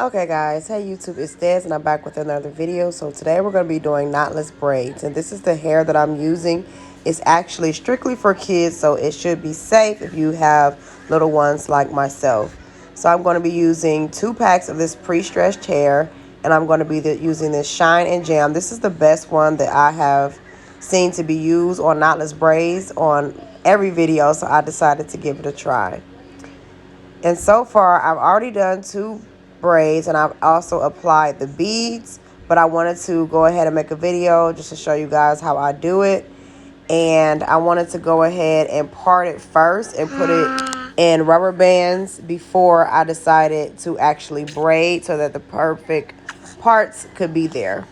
Okay guys, hey YouTube, it's Des and I'm back with another video. So today we're going to be doing knotless braids, and this is the hair that I'm using. It's actually strictly for kids, so it should be safe if you have little ones like myself. So I'm going to be using 2 packs of this pre-stretched hair, and I'm going to be using this Shine and Jam. This is the best one that I have seen to be used on knotless braids on every video, so I decided to give it a try. And so far, I've already done 2 braids, and I've also applied the beads. But I wanted to go ahead and make a video just to show you guys how I do it. And I wanted to go ahead and part it first and put it in rubber bands before I decided to actually braid so that the perfect parts could be there.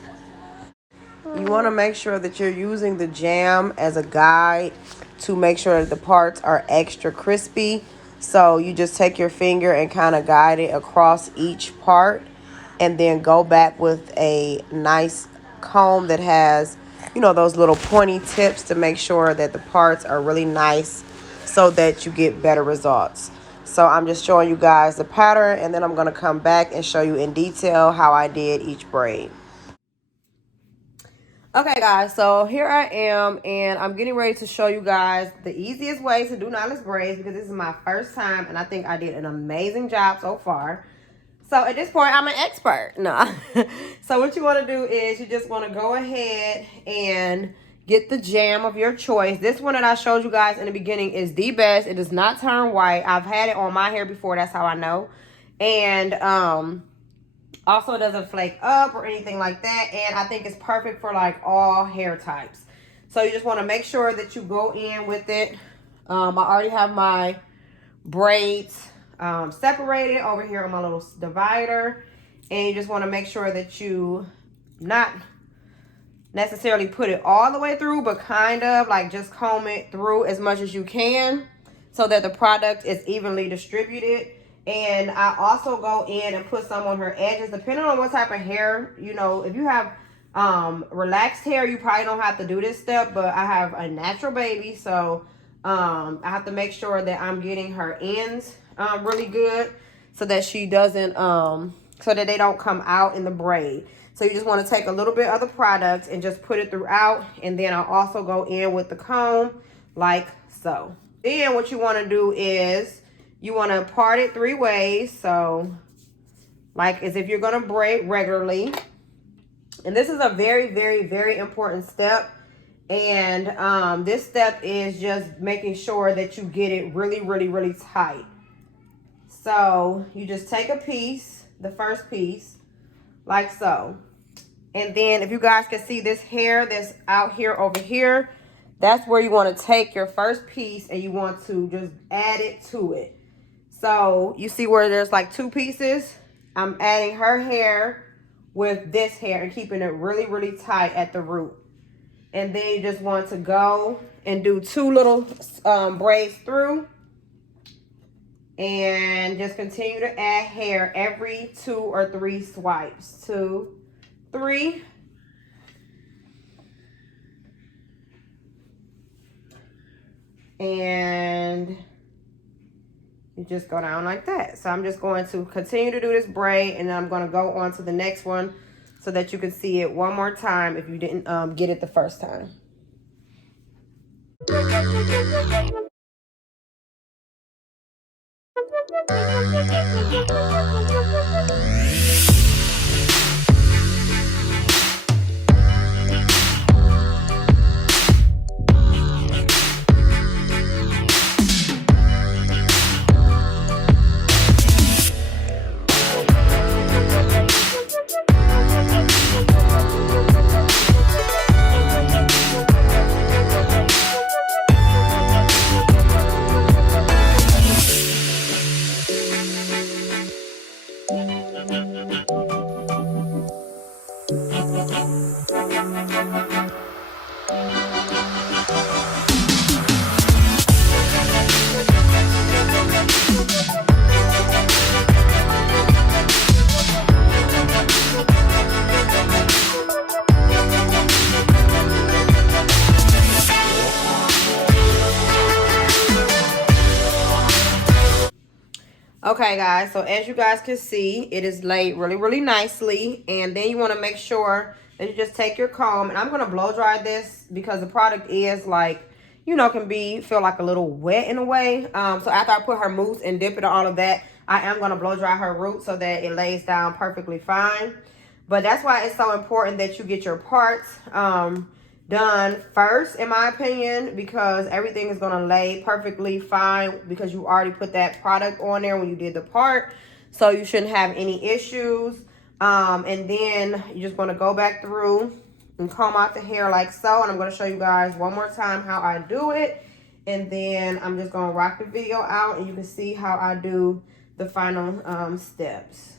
You want to make sure that you're using the jam as a guide to make sure that the parts are extra crispy. So you just take your finger and kind of guide it across each part, and then go back with a nice comb that has, you know, those little pointy tips to make sure that the parts are really nice so that you get better results. So I'm just showing you guys the pattern, and then I'm going to come back and show you in detail how I did each braid. Okay guys, so here I am, and I'm getting ready to show you guys the easiest way to do knotless braids because this is my first time, and I think I did an amazing job so far. So at this point, I'm an expert. No. So what you want to do is you just want to go ahead and get the jam of your choice. This one that I showed you guys in the beginning is the best. It does not turn white. I've had it on my hair before. That's how I know. And also, it doesn't flake up or anything like that. And I think it's perfect for like all hair types. So you just want to make sure that you go in with it. I already have my braids separated over here on my little divider. And you just want to make sure that you not necessarily put it all the way through, but kind of like just comb it through as much as you can so that the product is evenly distributed. And I also go in and put some on her edges, depending on what type of hair. You know, if you have relaxed hair, you probably don't have to do this step, but I have a natural baby, so I have to make sure that I'm getting her ends really good so that she doesn't so that they don't come out in the braid. So you just want to take a little bit of the product and just put it throughout, and then I'll also go in with the comb like so. Then what you want to do is you want to part it 3 ways. So like as if you're going to braid regularly. And this is a very, very, very important step. And this step is just making sure that you get it really, really, really tight. So you just take a piece, the first piece, like so. And then if you guys can see this hair that's out here over here, that's where you want to take your first piece and you want to just add it to it. So you see where there's like 2 pieces? I'm adding her hair with this hair and keeping it really, really tight at the root. And then you just want to go and do 2 little braids through. And just continue to add hair every 2 or 3 swipes. 2, 3. And you just go down like that. So I'm just going to continue to do this braid, and then I'm going to go on to the next one so that you can see it one more time if you didn't get it the first time. Okay, guys, so as you guys can see, it is laid really, really nicely. And then you want to make sure that you just take your comb. And I'm going to blow dry this because the product is like, you know, can feel like a little wet in a way. So after I put her mousse and dip it and all of that, I am going to blow dry her root so that it lays down perfectly fine. But that's why it's so important that you get your parts done first, in my opinion, because everything is going to lay perfectly fine because you already put that product on there when you did the part. So you shouldn't have any issues. And then you just want to go back through and comb out the hair like so. And I'm going to show you guys one more time how I do it. And then I'm just going to rock the video out and you can see how I do the final steps.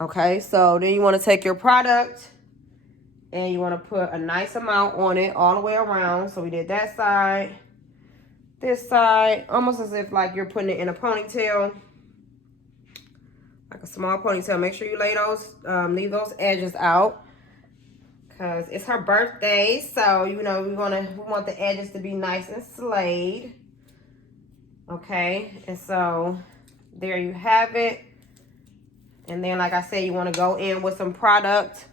Okay, so then you want to take your product and you want to put a nice amount on it all the way around. So we did that side, this side, almost as if like you're putting it in a ponytail, like a small ponytail. Make sure you lay those, leave those edges out because it's her birthday. So, you know, we want the edges to be nice and slayed. Okay, and so there you have it. And then, like I said, you want to go in with some product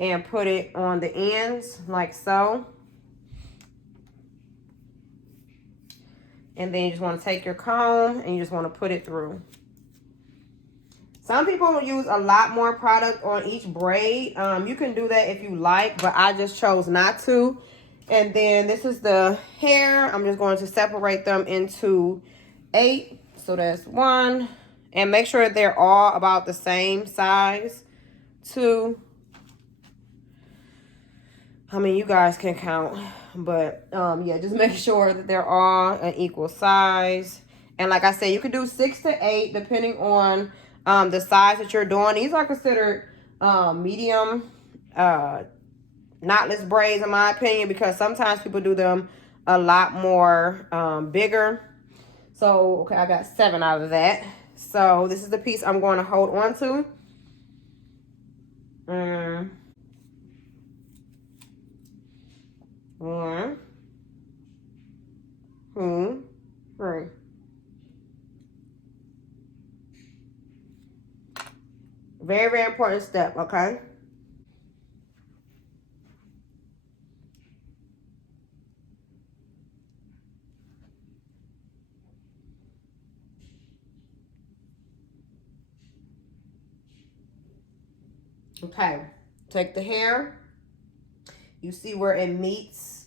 and put it on the ends like so. And then you just want to take your comb and you just want to put it through. Some people will use a lot more product on each braid. You can do that if you like, but I just chose not to. And then this is the hair. I'm just going to separate them into 8. So that's 1. And make sure they're all about the same size. 2. I mean, you guys can count. But, yeah, just make sure that they're all an equal size. And like I said, you can do 6 to 8 depending on the size that you're doing. These are considered medium knotless braids, in my opinion, because sometimes people do them a lot more bigger. So, okay, I got 7 out of that. So this is the piece I'm going to hold on to. 1, 2, 3. Very, very important step, okay? Okay, take the hair. You see where it meets,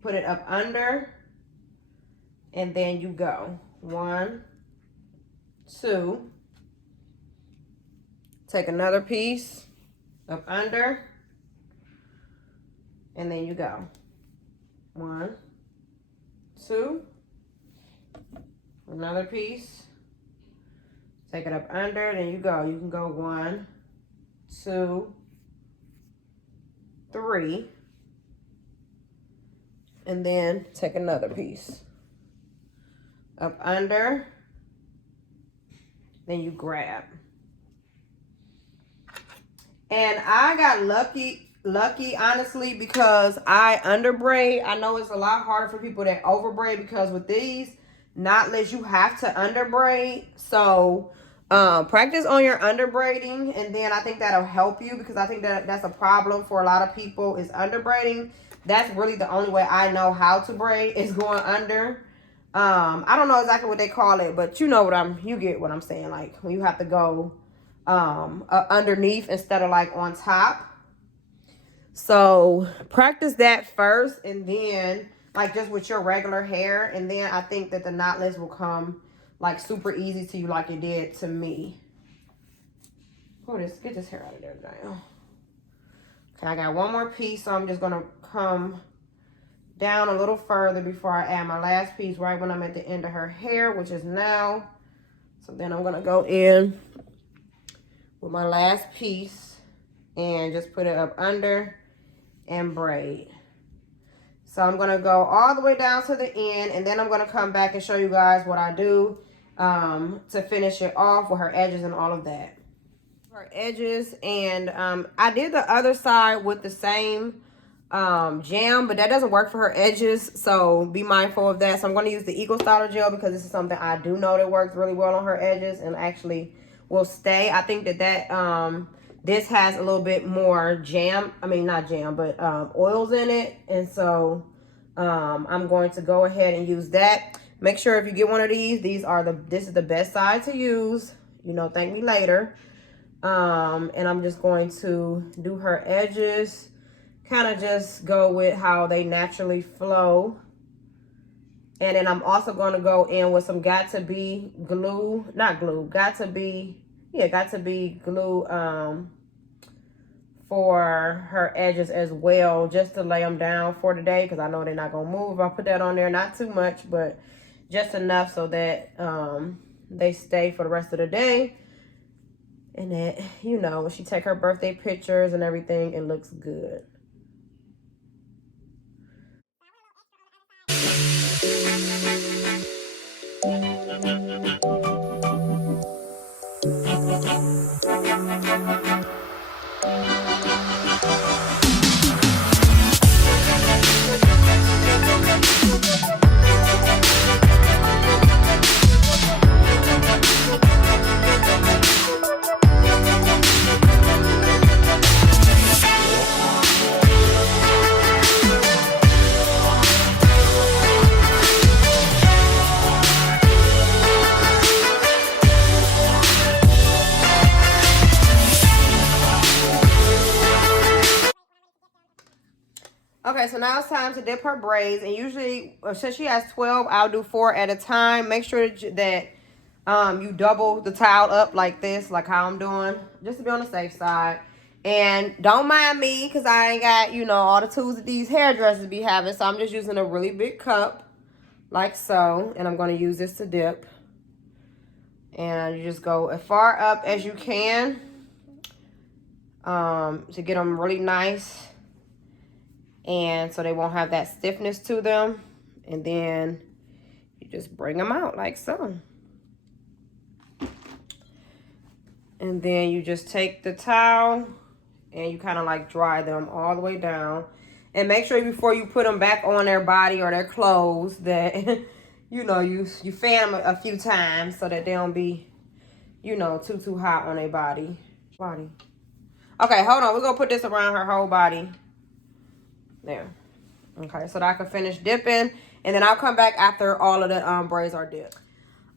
put it up under, and then you go. 1, 2. Take another piece up under, and then you go. 1, 2. Another piece. Take it up under, then you go. You can go 1, 2, 3. And then take another piece. Up under. Then you grab. And I got lucky honestly, because I underbraid. I know it's a lot harder for people that overbraid, because with these knotless you have to underbraid. So practice on your underbraiding, and then I think that'll help you, because I think that's a problem for a lot of people is underbraiding. That's really the only way I know how to braid, is going under. I don't know exactly what they call it, but you know what you get what I'm saying, like when you have to go underneath instead of like on top. So practice that first, and then like just with your regular hair, and then I think that the knotless will come like super easy to you, like it did to me. Oh, get this hair out of there now. Okay, I got one more piece, so I'm just gonna come down a little further before I add my last piece, right when I'm at the end of her hair, which is now. So then I'm gonna go in with my last piece and just put it up under and braid. So I'm gonna go all the way down to the end, and then I'm gonna come back and show you guys what I do to finish it off with her edges and all of that. Her edges, and I did the other side with the same jam, but that doesn't work for her edges, so be mindful of that. So I'm going to use the Eco Styler gel because this is something I do know that works really well on her edges and actually will stay. I think that this has a little bit more jam, I mean not jam, but oils in it, and so I'm going to go ahead and use that. Make sure if you get one of these this is the best side to use, you know, thank me later. And I'm just going to do her edges, kind of just go with how they naturally flow. And then I'm also going to go in with some Got to Be glue, not glue, Got to Be glue for her edges as well, just to lay them down for today, because I know they're not going to move. I'll put that on there, not too much, but just enough so that they stay for the rest of the day. And that, you know, when she take her birthday pictures and everything, it looks good. Okay, so now it's time to dip her braids, and usually, since she has 12, I'll do 4 at a time. Make sure that you double the towel up like this, like how I'm doing, just to be on the safe side. And don't mind me, because I ain't got, you know, all the tools that these hairdressers be having, so I'm just using a really big cup, like so, and I'm going to use this to dip. And you just go as far up as you can to get them really nice, and so they won't have that stiffness to them. And then you just bring them out like so. And then you just take the towel and you kind of like dry them all the way down. And make sure before you put them back on their body or their clothes that, you know, you fan them a few times so that they don't be, you know, too hot on their body. Okay, hold on. We're going to put this around her whole body. There. Okay, so that I can finish dipping, and then I'll come back after all of the braids are dipped.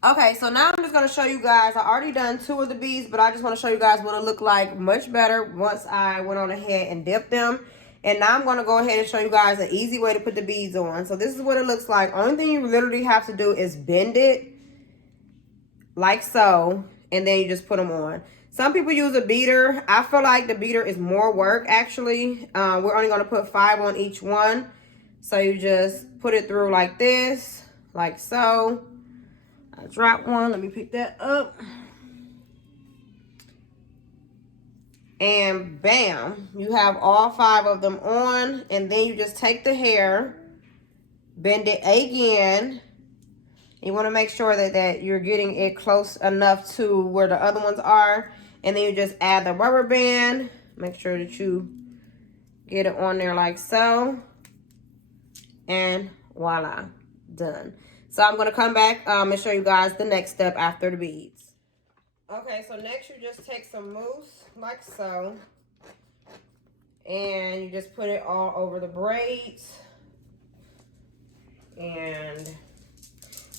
Okay, so now I'm just going to show you guys. I already done 2 of the beads, but I just want to show you guys what it looked like much better once I went on ahead and dipped them. And now I'm going to go ahead and show you guys an easy way to put the beads on. So this is what it looks like. Only thing you literally have to do is bend it like so, and then you just put them on. Some people use a beater. I feel like the beater is more work, actually. We're only going to put 5 on each one. So you just put it through like this, like so. I dropped one. Let me pick that up. And bam, you have all 5 of them on. And then you just take the hair, bend it again. You want to make sure that you're getting it close enough to where the other ones are. And then you just add the rubber band. Make sure that you get it on there like so. And voila, done. So I'm going to come back and show you guys the next step after the beads. Okay, so next you just take some mousse like so. And you just put it all over the braids. And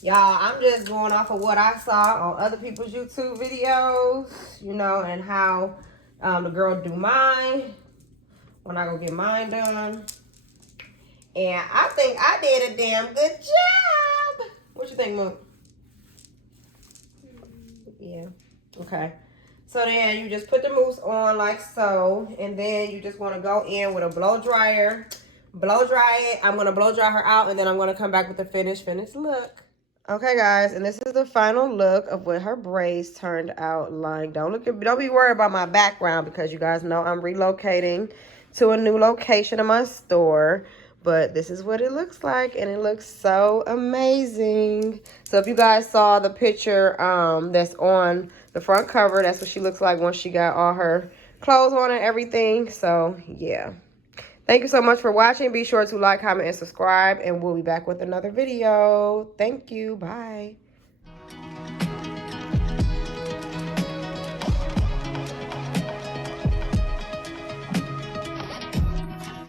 y'all, I'm just going off of what I saw on other people's YouTube videos, you know, and how the girl do mine when I go get mine done. And I think I did a damn good job. What you think, Mook? Yeah. Okay. So then you just put the mousse on like so, and then you just want to go in with a blow dryer. Blow dry it. I'm going to blow dry her out, and then I'm going to come back with the finished look. Okay, guys, and this is the final look of what her braids turned out like. Don't be worried about my background, because you guys know I'm relocating to a new location in my store. But this is what it looks like, and it looks so amazing. So if you guys saw the picture that's on the front cover, that's what she looks like once she got all her clothes on and everything. So yeah, Thank you so much for watching. Be sure to like, comment, and subscribe, and we'll be back with another video. Thank you. Bye.